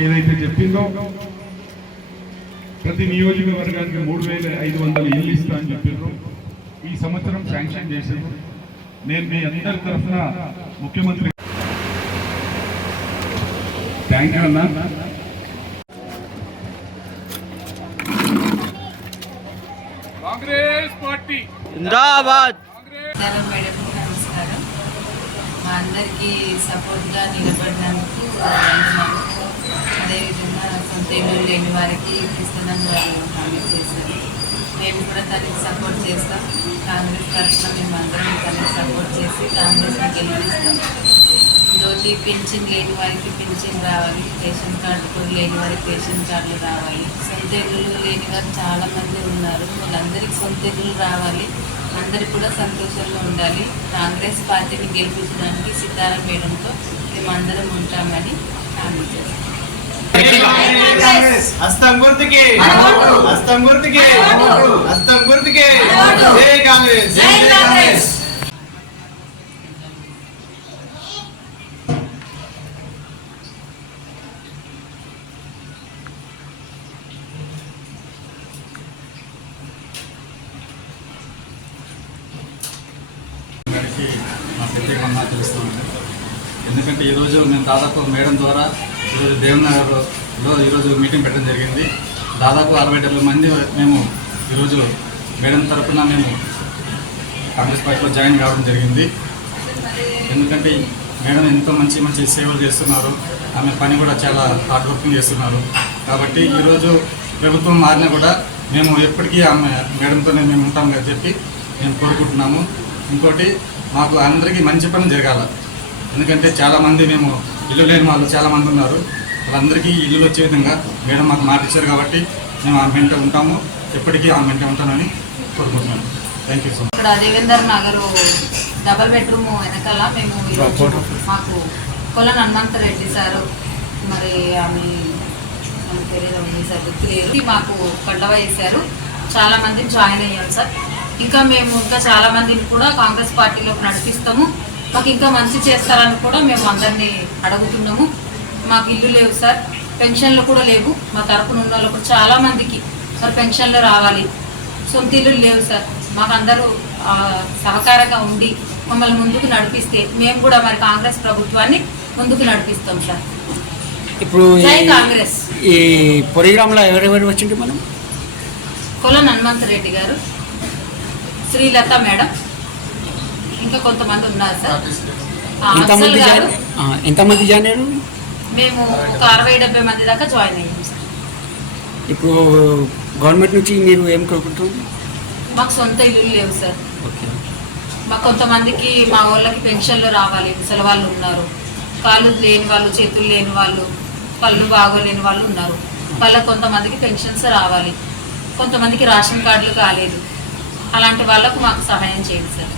ఏదైతే చెప్పిందో ప్రతి నియోజకవర్గానికి 3,500 ఇల్లు ఇస్తా అని చెప్పారు. ఈ సంవత్సరం శాంక్షన్ చేశారు. నేను మీ అందరి తరఫున ముఖ్యమంత్రి థ్యాంక్ యూ అన్నా. కాంగ్రెస్ పార్టీ జిందాబాద్. నమస్కారం. మా అందరికీ సపోర్ట్గా నిలబడినందుకు అదేవిధంగా సొంత ఇల్లు లేని వారికి ఇస్తున్నాను హామీ చేశారు. మేము కూడా తనకి సపోర్ట్ చేస్తాం. కాంగ్రెస్ తరఫున మేము అందరం తనకి సపోర్ట్ చేసి కాంగ్రెస్ని గెలిపిస్తాం. ఈరోజు పింఛన్ లేని వారికి పింఛన్ రావాలి, రేషన్ కార్డు కూడా లేని వారికి రేషన్ కార్డులు రావాలి. సొంత ఇల్లు లేని వారు చాలామంది ఉన్నారు. వాళ్ళందరికీ సొంత ఇల్లు రావాలి. అందరికి కూడా సంతోషంగా ఉండాలి. కాంగ్రెస్ పార్టీని గెలిపించడానికి సీతారాం మేడంతో మేమందరం ఉంటామని హామీ చేస్తాం. హస్తం గుర్తుకే, హస్తం గుర్తుకే, హస్తం గుర్తుకే. జై కాంగ్రెస్, జై కాంగ్రెస్. మా ప్రత్యేకంగా తెలుస్తున్నాను. ఎందుకంటే ఈరోజు మేము దాదాపు మేడం ద్వారా ఈరోజు దేవనగర్లో ఈరోజు మీటింగ్ పెట్టడం జరిగింది. దాదాపు 60-70 మంది మేము ఈరోజు మేడం తరఫున మేము కాంగ్రెస్ పార్టీలో జాయిన్ కావడం జరిగింది. ఎందుకంటే మేడం ఎంతో మంచి సేవలు చేస్తున్నారు. ఆమె పని కూడా చాలా హార్డ్ వర్కింగ్ చేస్తున్నారు. కాబట్టి ఈరోజు ప్రభుత్వం మారినా కూడా మేము ఎప్పటికీ ఆమె మేడంతోనే మేము ఉంటాం అని చెప్పి మేము కోరుకుంటున్నాము. ఇంకోటి మాకు అందరికీ మంచి పని జరగాల. ఎందుకంటే చాలామంది మేము ఇల్లు లేని వాళ్ళు చాలామంది ఉన్నారు. వాళ్ళందరికీ ఇల్లులు వచ్చే విధంగా మేడం మాకు మాట ఇచ్చారు. కాబట్టి మేము ఆ వెంట ఉంటాము, ఎప్పటికీ ఆ వెంట ఉంటానని కోరుకుంటున్నాను. Thank you so much. ఇక్కడ దేవేందర్ నగర్ డబల్ బెడ్రూమ్ వెనకాల మేము మాకు కొలన్ హనుమంతరెడ్డి సారు మరి ఆమె తెలియదు సార్ గుర్తులేదు, మాకు కండవ వేశారు. చాలామంది జాయిన్ అయ్యాం సార్. ఇంకా మేము చాలా మందిని కూడా కాంగ్రెస్ పార్టీలోకి నడిపిస్తాము. మాకు ఇంకా మంచి చేస్తారని కూడా మేము అందరినీ అడుగుతున్నాము. మాకు ఇల్లు లేవు సార్, పెన్షన్లు కూడా లేవు. మా తరపున ఉన్న వాళ్ళు కూడా చాలామందికి మరి పెన్షన్లు రావాలి. సొంత ఇల్లు లేవు సార్. మాకు అందరూ సహకారంగా ఉండి మమ్మల్ని ముందుకు నడిపిస్తే మేము కూడా మరి కాంగ్రెస్ ప్రభుత్వాన్ని ముందుకు నడిపిస్తాం సార్. ఇప్పుడు జై కాంగ్రెస్. ఈ ప్రోగ్రాంలో ఎవరెవరు వచ్చింది? మనం కొలన్ హనుమంతరెడ్డి గారు, శ్రీలత మేడం, ఇంకా కొంతమంది ఉన్నారు సార్. ఎంతమంది జాయిన్ అయ్యారు? మేము ఒక 60-70 మంది దాకా జాయిన్ అయ్యాం సార్. ఇప్పుడు గవర్నమెంట్ నుంచి మీరు ఏం కోరుకుంటున్నారు? మాకు సొంత ఇల్లు లేవు సార్. ఓకే. మాకు కొంతమందికి మా వాళ్ళకి పెన్షన్లు రావాలి. ముసలి వాళ్ళు ఉన్నారు, కాళ్ళు లేని వాళ్ళు, చేతులు లేని వాళ్ళు, పళ్ళు బాగోలేని వాళ్ళు ఉన్నారు. వాళ్ళకి కొంతమందికి పెన్షన్స్ రావాలి. కొంతమందికి రేషన్ కార్డులు కాలేదు. అలాంటి వాళ్ళకు మాకు సహాయం చేయండి సార్.